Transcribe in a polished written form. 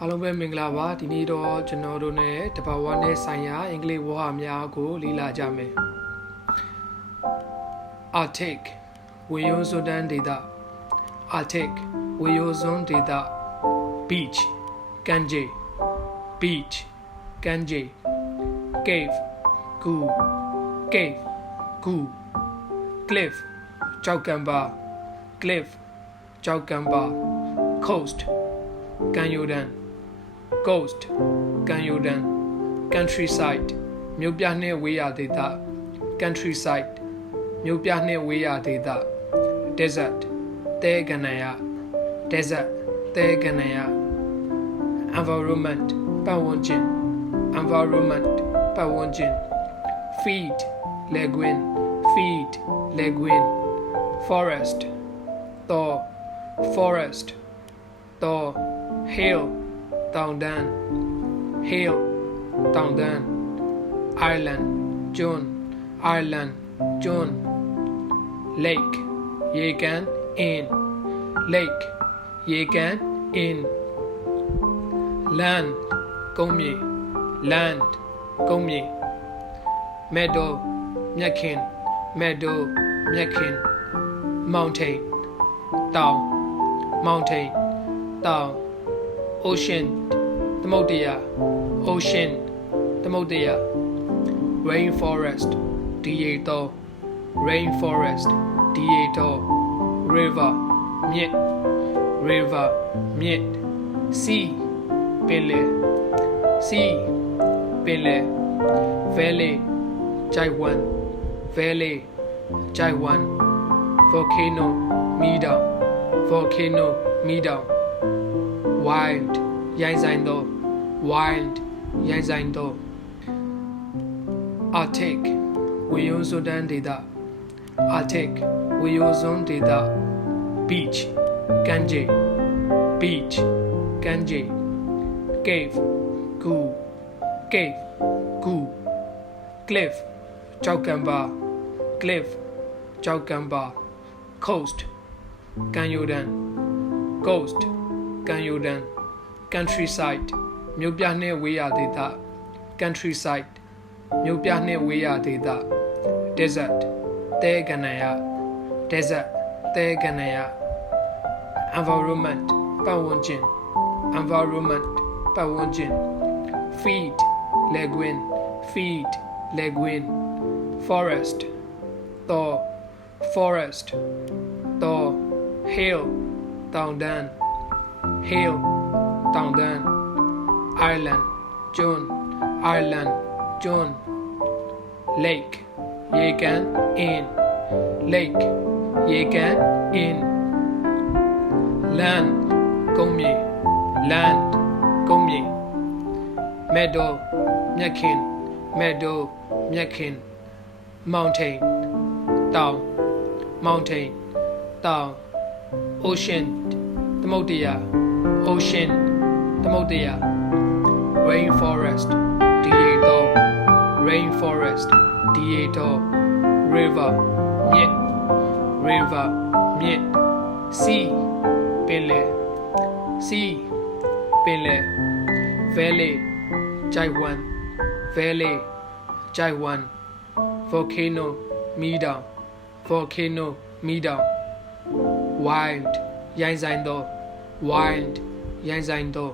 အားလုံးပဲမင်္ဂလာပါဒီနေ့တော့ကျွန်တော်တို့ ਨੇ တဘာဝနဲ့ဆိုင်ရာအင်္ဂလိပ်ဝေါဟာများကိုလေ့လာကြမယ် Arctic ဝေရိုးစွန်းတန်းဒေသ Arctic ဝေရိုးစွန်းဒေသ Beach ကမ်းခြေ Beach ကမ်းခြေ Cave ဂူ Cave ဂူ Cliff ကျောက်ကမ်းပါ Cliff ကျောက်ကမ်းပါ Coast ကမ်းရိုးတန်း Coast ကမ်းရိုးတန်း Countryside မြို့ပြနှင့်ဝေးရာဒေသ Countryside မြို့ပြနှင့်ဝေးရာဒေသ Desert သဲကန္နာရ Desert သဲကန္နာရ Environment ပတ်ဝန်းကျင် Environment ပတ်ဝန်းကျင် Feed လယ်ကွင်း Feed လယ်ကွင်း Forest တော Forest တော Hill တောင်တန်း Hill တောင်တန်း Island ကျွန်း Island ကျွန်း Lake ရေကန် in Lake ရေကန် in Land ကုန်းမြေ Land ကုန်းမြေ Meadow မြက်ခင်း Meadow မြက်ခင်း Mountain တောင် Mountain တောင် Ocean သမုဒ္ဒရာ Ocean သမုဒ္ဒရာ Rainforest ဒီရေတော Rainforest ဒီရေတော River မြစ် River မြစ် Sea ပင်လယ် Sea ပင်လယ် Valley ကြိုက်ဝမ်း Valley ကြိုက်ဝမ်း Volcano မီးတောင် Volcano မီးတောင် Wild ရိုင်းဆိုင်သော Wild ရိုင်းဆိုင်သော Arctic ဝေရိုးစွန်းတန်းဒေသ Arctic ဝေရိုးစွန်းဒေသ Beach ကမ်းခြေ Beach ကမ်းခြေ Cave ဂူ Cave ဂူ Cliff ကျောက်ကမ်းပါ Cliff ကျောက်ကမ်းပါ Coast ကမ်းရိုးတန်း Coast ကမ်းရိုးတန်း Countryside မြို့ပြနှင့်ဝေးရာဒေသ Countryside မြို့ပြနှင့်ဝေးရာဒေသ Desert သဲကန္နာရ Desert သဲကန္နာရ Environment ပတ်ဝန်းကျင် Environment ပတ်ဝန်းကျင် Feed လယ်ကွင်း Feed လယ်ကွင်း Forest တော Forest တော Hill တောင်တန်း Hill တောင်တန်း Island ကျွန်း Island ကျွန်း Lake ရေကန် in Lake ရေကန် in Land ကုန်းမြေ Land ကုန်းမြေ Meadow မြက်ခင်း Meadow မြက်ခင်း Mountain တောင် Mountain တောင် Ocean သမုဒ္ဒရာ Ocean သမုဒ္ဒရာ Rainforest ဒီရေတော Rainforest ဒီရေတော River မြစ် River မြစ် Sea ပင်လယ် Sea ပင်လယ် Valley ကြိုက်ဝမ်း Valley ကြိုက်ဝမ်း Volcano မီးတောင် Volcano မီးတောင် Wild ရိုင်းဆိုင်သော Wild ရိုင်းဆိုင်သော